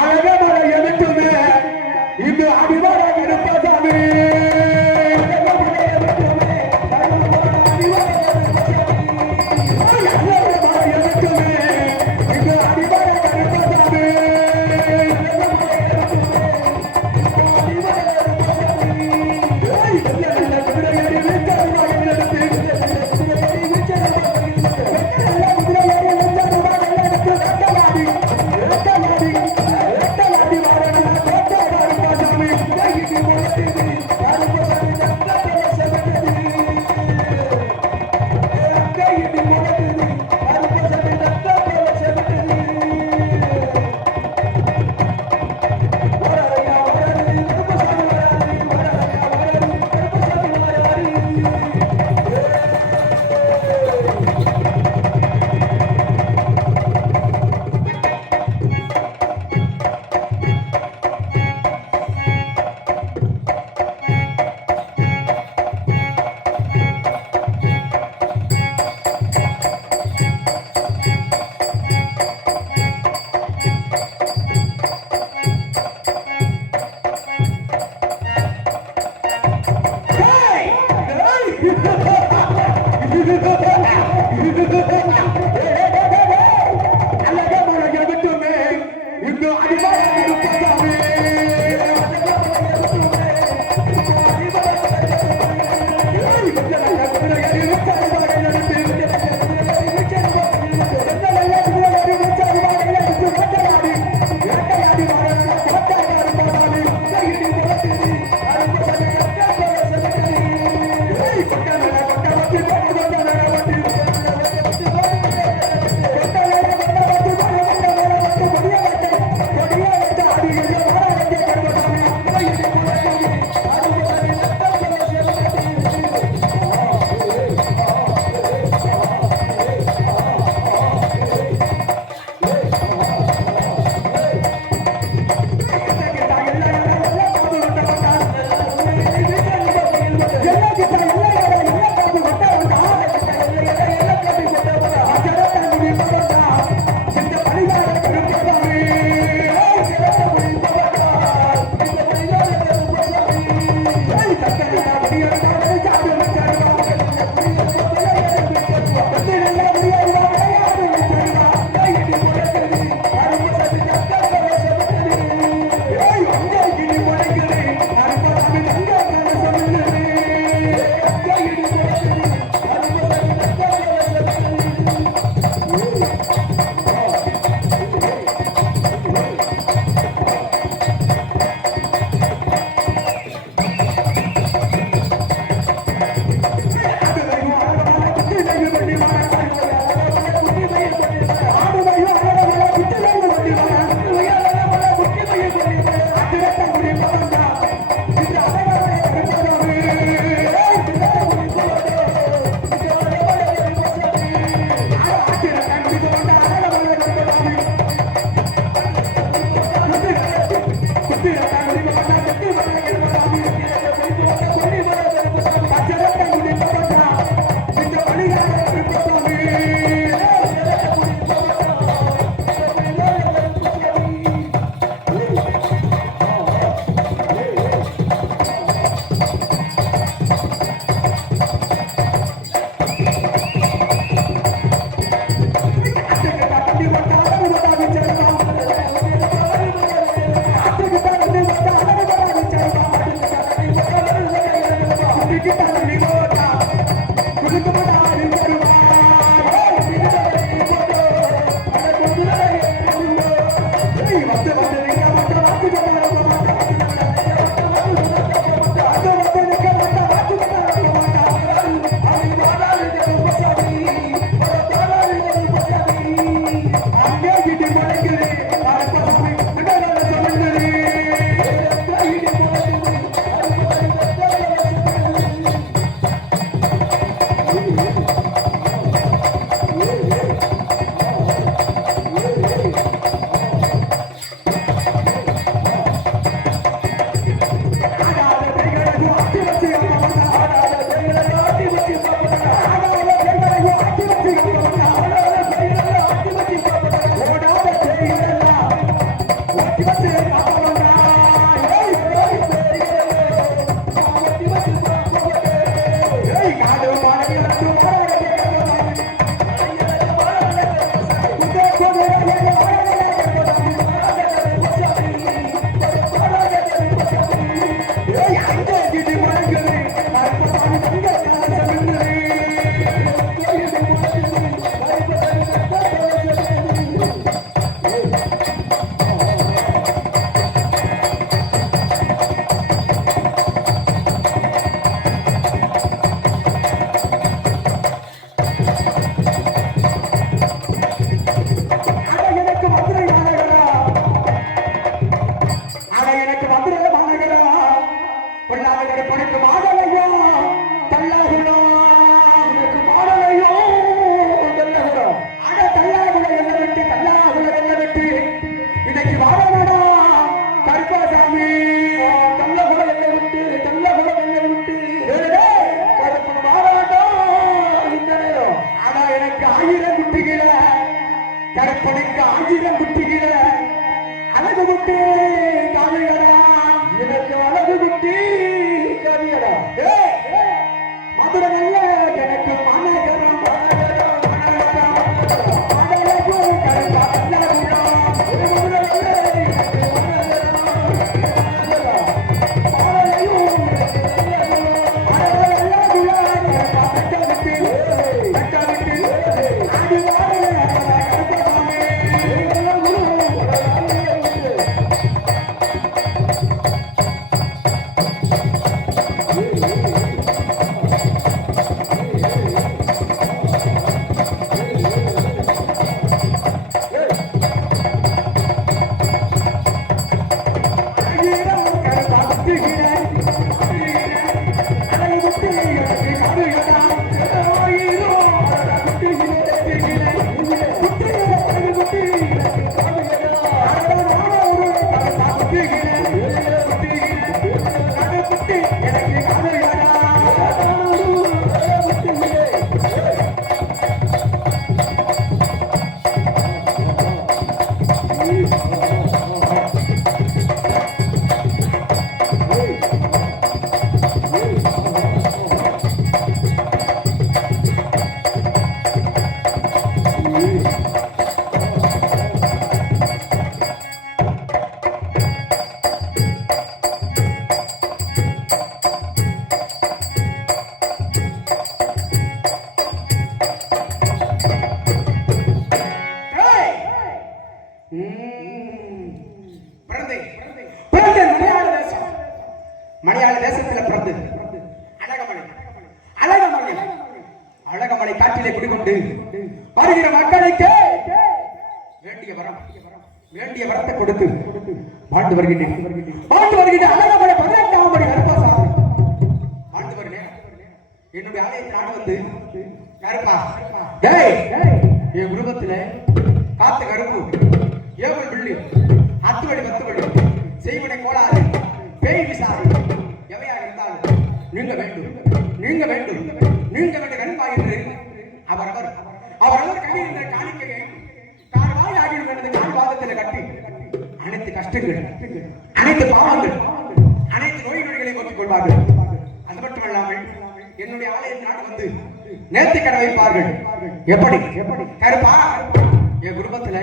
அழகமலை எதுக்குமே இந்த அடிவார இருப்பதாமே parte கருப்பு ஏவல் வில்லி அத்துவடி வத்துவடி செய்வனை கோளாறு பேய் விசாரி. எவையாக இருந்தாலும் நீங்க வேண்டும். நீங்க வேண்டும். நீங்க வேண்டும் கருப்பா என்று அவரவர் அவரவர் கையில் இருந்த காணிக்கையை கால்வாய் ஆகிய வேண்டியது கால் பாதத்தில் கட்டி. அனைத்து கஷ்டங்கள் அனைத்து பாவங்கள் அனைத்து நோய் நொடிகளை ஒத்துக் கொள்வார்கள். அது மட்டுமல்லாமல் என்னுடைய ஆலயத்தை நாடு வந்து நேர்த்தி கடை வைப்பார்கள். எப்படி எப்படி? கருப்பா. என் குடும்பத்துல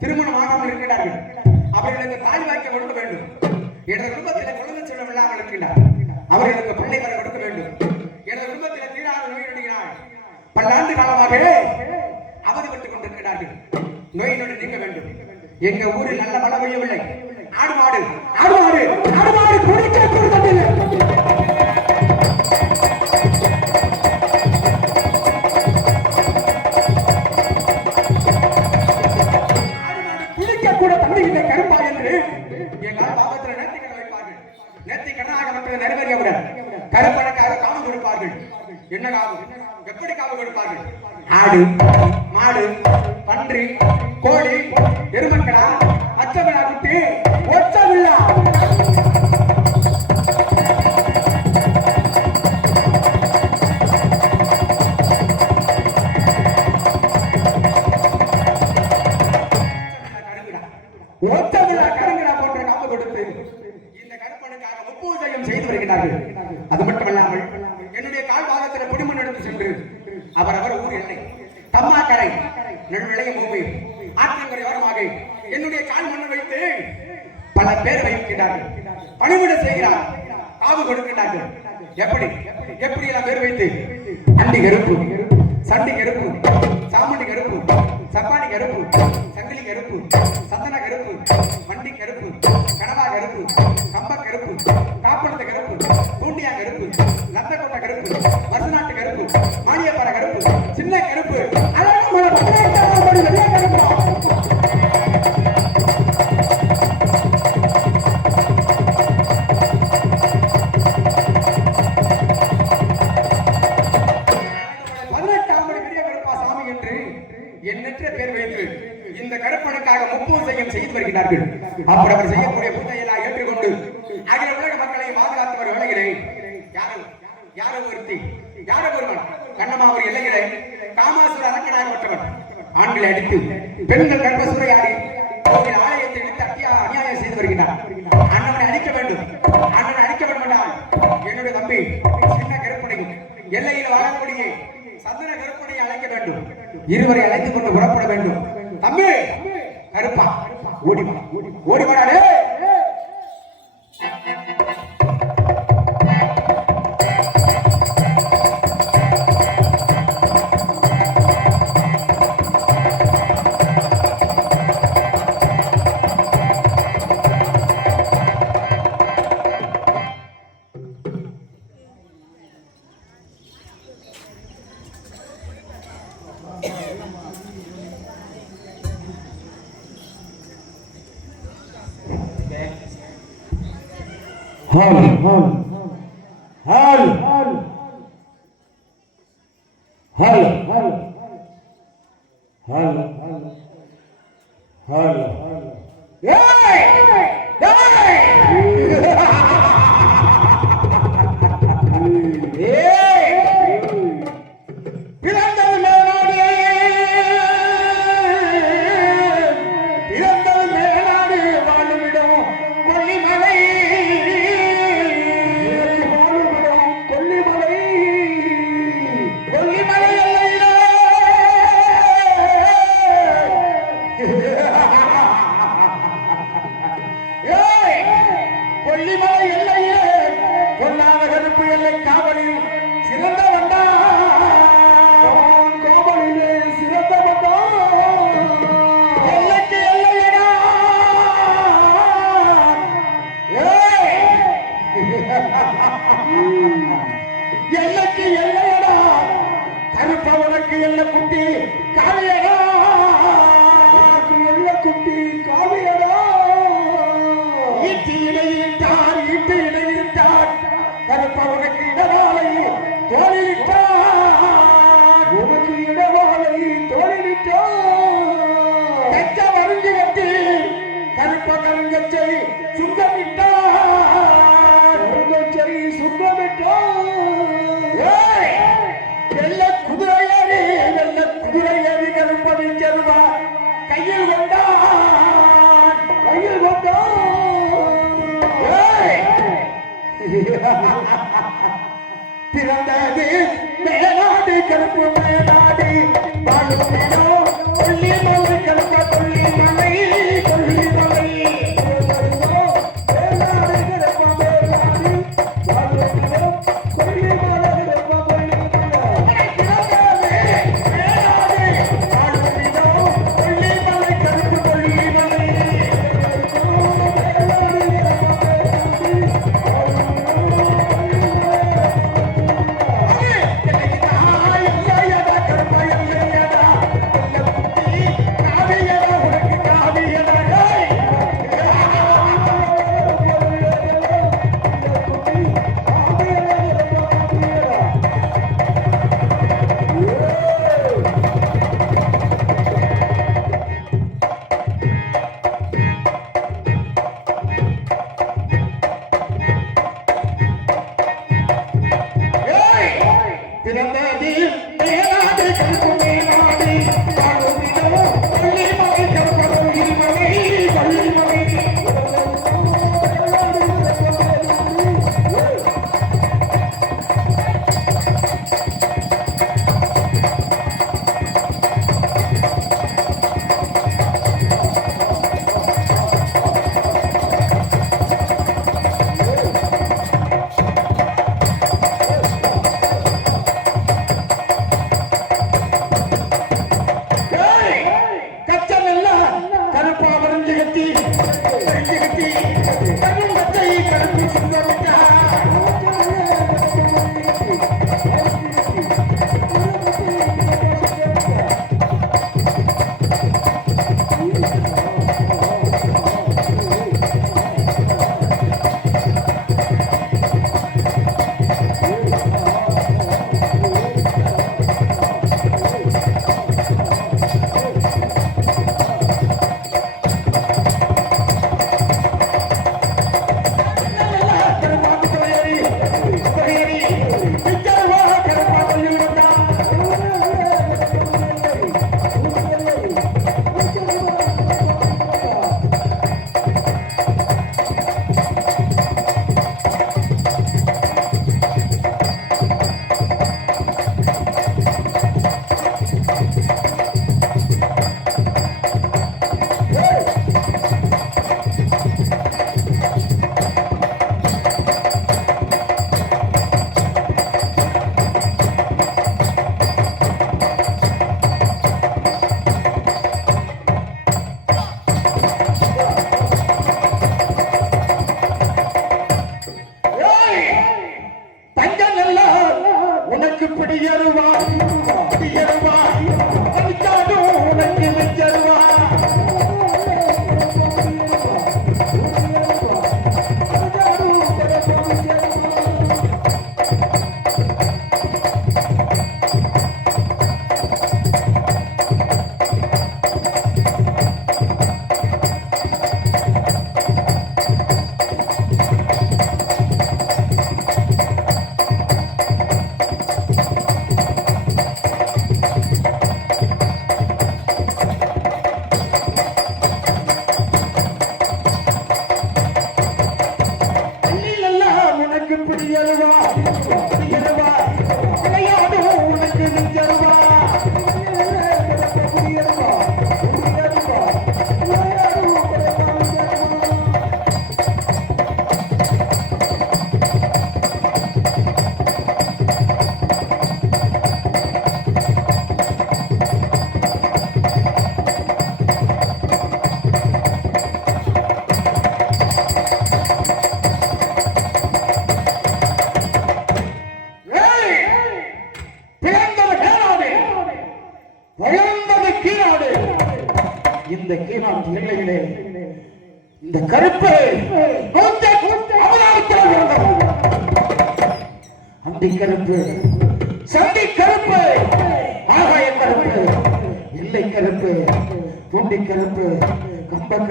திருமணம் ஆகாமல் இருக்கிறார்கள் அவர்களுக்கு தாய் வாக்கியம் கொடுக்க வேண்டும். எனது குடும்பத்தில் குழந்தை செல்வம் இல்லாமல் இருக்கிறார் அவர்களுக்கு பிள்ளை வர கொடுக்க வேண்டும். எனது குடும்பத்தில் தீராத நோய் நொடிகிறார் பல்லாண்டு காலமாக அவதிப்பட்டுக் கொண்டிருக்கிறார்கள். நோய் நொடி நீங்க வேண்டும். எங்க ஊரில் நல்ல மழை பெய்யவில்லை ஆடு மாடு ஆடு மாடு. அவரவர் ஊர் எல்லை. தம்மாக்கரை நெல்விளைய பூமி ஆற்றங்கரை ஓரமாக. என்னுடைய கால் மண்ணை வைத்து பல பேர் வைக்கிறார்கள் பணிவிட செய்கிறார். காவு கொடுக்கிறார்கள் எப்படி? எப்படி எல்லாம் பேர் வைத்து? அண்டி கருப்பு சண்டி கருப்பு சாமுண்டி கருப்பு சப்பாணி கருப்பு சங்கிலி கருப்பு சந்தன கருப்பு வண்டி கருப்பு வருகிறார்கள். அப்படி அவர் செய்யக்கூடிய பூஜையெல்லாம் ஏற்றுக்கொண்டு அகில உலக மக்களை பாதுகாத்து வரும் விளைகிறேன் யாரும் யாரும் ஒருத்தி. யாரும் ஒருவன். கண்ணமா அவர் இளைஞரை காமாசுர அரக்கனாக பெற்றவன். ஆண்களை அடித்து பெண்கள் கர்ப்பசூரையாடி கோவில் ஆலயத்தை எடுத்து அத்தியா அநியாயம் செய்து வருகிறார். அண்ணனை அழிக்க வேண்டும். அண்ணனை அழிக்க வேண்டும் என்றால் என்னுடைய தம்பி சின்ன கருப்பனையும் எல்லையில் வாழக்கூடிய சந்திர கருப்பனை அழைக்க வேண்டும். இருவரை அழைத்துக் கொண்டு புறப்பட வேண்டும். தம்பி! கருப்பா. ஓடி வா. ஓடி Home, home. சுங்கமிட்டார் கருங்கச்சை சுங்கமிட்டார் வெள்ள குதிரையடி வெள்ள குதிரையடி கருப்பதி செல்வா கையில் கொண்டான் கையில் கொண்டான்! பிறந்தது மேலாடு கருப்பு மேலாடு. பாலுமினோ கொல்லி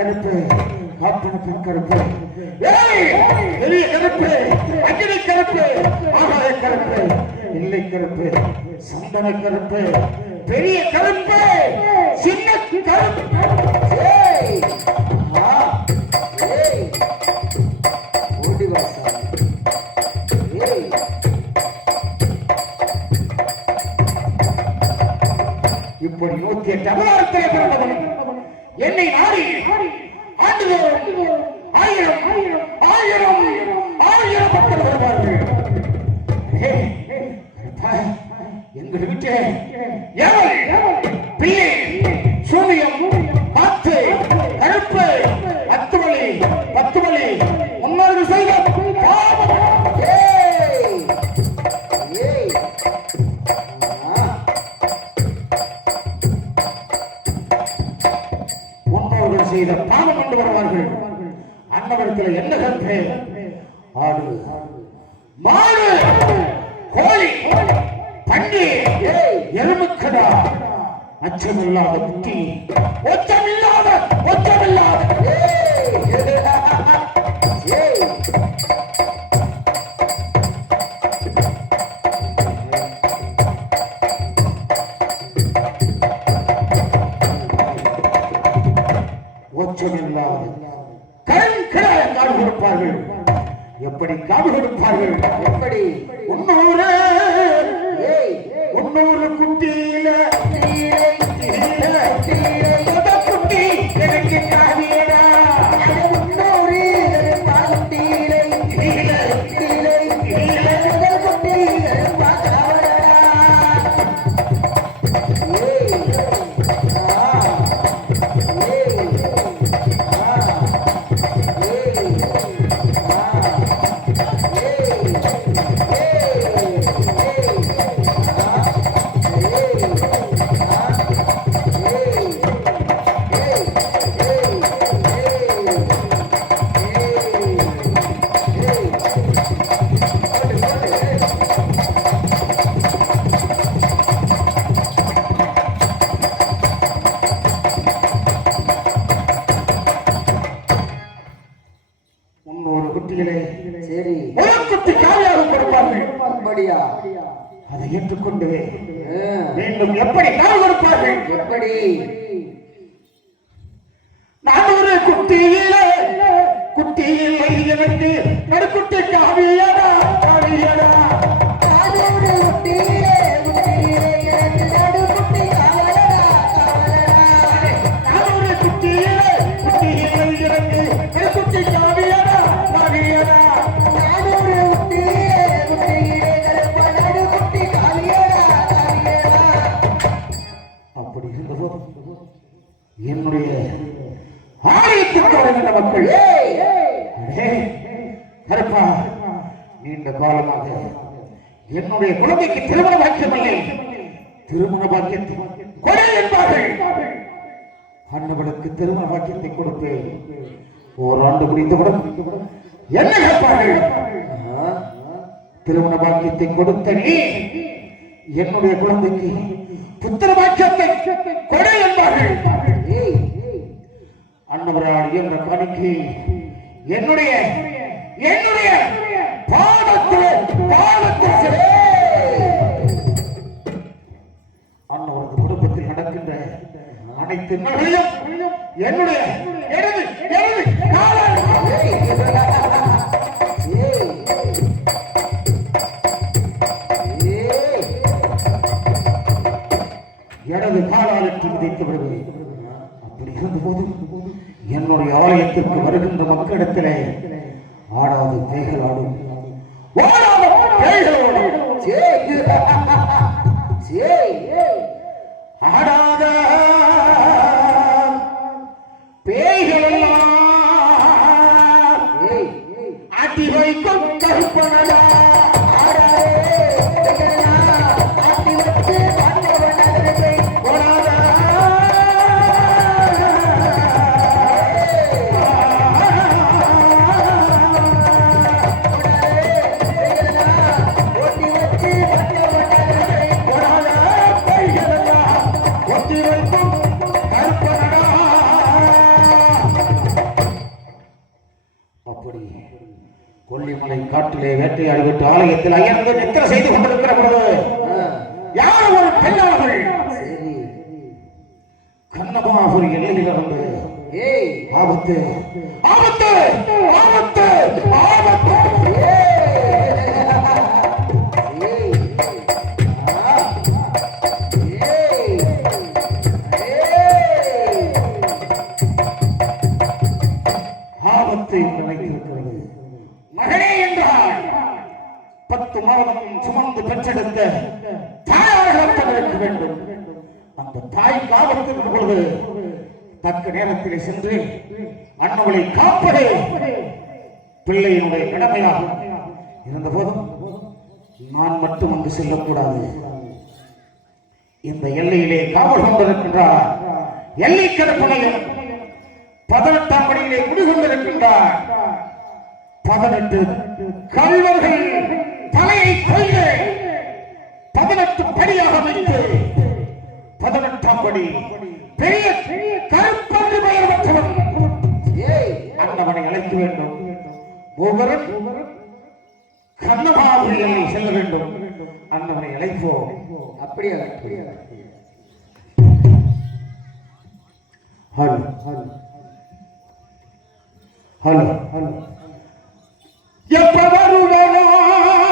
கருப்பு காப்பினப்பின் கருப்பு. பெரிய கருப்பு அக்னி கருப்பு ஆகாய கருப்பு இல்லை கருப்பு சந்தன கருப்பு பெரிய கருப்பு சின்ன கருப்பு. இப்படி நூத்தி எட்டு அபராதத்திலே பிறந்தவன் என்னை நாடி ஆண்டுதோறும் ஆயிரம் ஆயிரம் ஆயிரம் பக்தர் வருவார்கள். அடே, கருப்பா, எங்கள் வீட்டே. முன்னோர்கள் செய்த பாவம் கொண்டு வருவார்கள். அன்னவரத்தில் என்ன கற்று ஆடு. மாடு. கோழி. பன்றி எலும்புக்கடா அச்சமில்லாத குட்டி ஒச்சமில்லாத ஒச்சமில்லாத மீண்டும் எப்படி கால் கொடுப்பார்கள்? எப்படி? நான் ஒரு குட்டியிலே குட்டியில் எனக்கு நடுக்குட்டி காவியா என்னுடைய ஆலயத்துக்கு வருகின்ற மக்கள். கருப்பா நீண்ட காலமாக என்னுடைய குழந்தைக்கு திருமண பாக்கியமில்லை திருமண பாக்கியத்தை கொடை என்பார்கள். அண்ணவளுக்கு திருமண பாக்கியத்தை கொடுப்பேன் ஓராண்டு முடிந்தவுடன் என்ன கேட்பார்கள் திருமண பாக்கியத்தை கொடுத்த நீ என்னுடைய குழந்தைக்கு புத்திர பாக்கியத்தை கொடை என்பார்கள். அன்னவரால் என்ற பணிக்கு என்னுடைய என்னுடைய பாதத்திலே பாதத்திலே அன்னவரது குடும்பத்தில் நடக்கின்ற அனைத்து என்னுடைய எனது எனது எனது காலால் என்று விதைத்து வருகிறேன் அப்படி இருந்தபோது என்னுடைய ஆலயத்திற்கு வருகின்ற மக்களிடத்திலே ஆடாது பேய்கள் ஆடும் ஓடாத காட்டிலே வேட்டையாடிவிட்டு ஆலயத்தில் அயர்ந்து நித்திர செய்து கொண்டிருக்கிற பொழுது யார் ஒரு பெண்ணாளர்கள் சரி. கண்ணமாபுரி எல்லையிலிருந்து ஏய். ஆபத்து ஆபத்து ஆபத்து ஆபத்து. தக்க நேரத்தில் சென்று அண்ணவளை காப்பதே பிள்ளையினுடைய கடமையாகும். இருந்த போதும் நான் மட்டும் அங்கு செல்லக்கூடாது. இந்த எல்லையிலே காவல் கொண்டிருக்கின்றார் எல்லை கடற்படையில் பதினெட்டாம் படியிலே குடிகொண்டிருக்கின்றார். பதினெட்டு கல்வர்கள் தலையை கொய்து பதினெட்டு படியாக வைத்து பதினெட்டாம் படி பெரிய அவனை அழைக்க வேண்டும். ஒவ்வொரு கண்ணமாபுரி செல்ல வேண்டும். அண்ணவனை அழைப்போம். அப்படியே அப்படியே ஹலோ ஹலோ. ஹலோ. எப்ப வருவனா?